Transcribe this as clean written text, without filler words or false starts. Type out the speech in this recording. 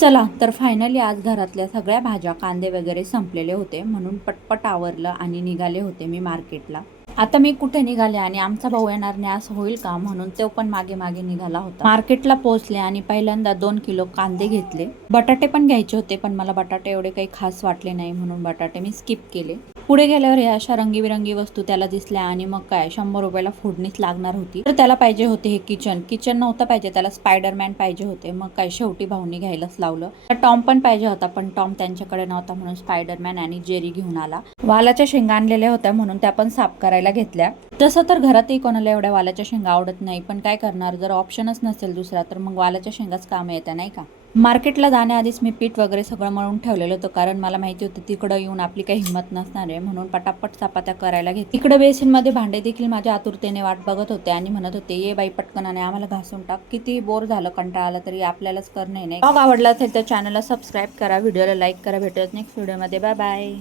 चला तर फायनली आज घरातल्या सगळ्या भाज्या कांदे वगैरे संपलेले होते म्हणून पटपट आवरलं आणि निघाले होते मी मार्केटला। आता मी कुठे निघाले आणि आमचा भाऊ येणार नाही असं होईल का, म्हणून तो पण मागे मागे निघाला होता। मार्केटला पोहोचले आणि पहिल्यांदा 2 किलो कांदे घेतले। बटाटे पण घ्यायचे होते पण मला बटाटे एवढे काही खास वाटले नाही म्हणून बटाटे मी स्किप केले। पुढे गेल्यावर ह्या अशा रंगीबिरंगी वस्तू त्याला दिसल्या आणि मग काय 100 रुपयाला फोडणीच लागणार होती। तर त्याला पाहिजे होते हे किचन नव्हतं पाहिजे त्याला, स्पायडरमॅन पाहिजे होते। मग काय शेवटी भाऊनी घ्यायलाच लावलं। टॉम पण पाहिजे होता पण टॉम त्यांच्याकडे नव्हता म्हणून स्पायडरमॅन आणि जेरी घेऊन आला। वालाच्या शेंगा आणलेल्या होत्या म्हणून त्या पण साफ करायला घेतल्या। तसं तर घरातही कोणाला एवढ्या वालाच्या शेंगा आवडत नाही, पण काय करणार, जर ऑप्शनच नसेल दुसरा तर मग वालाच्या शेंगाच काम येत्या नाही का। मार्केटला जाण्याआधीच मी पीठ वगैरे सगळं मळून ठेवलेलं होतं, कारण मला माहिती होतं तिकडं येऊन आपली काही हिंमत नसणार आहे म्हणून पटापट चपात्या करायला घेतली। इकडे बेसिनमध्ये भांडे देखील माझ्या आतुरतेने वाट बघत होते आणि म्हणत होते ये बाई पटकन आणि आम्हाला घासून टाक। किती बोर झालं, कंटाळा आला तरी आपल्यालाच करणे नाही। ब्लॉग आवडला असेल तर चॅनलला सबस्क्राईब करा, व्हिडिओला लाईक करा। भेटूयात नेक्स्ट व्हिडिओमध्ये, बाय बाय।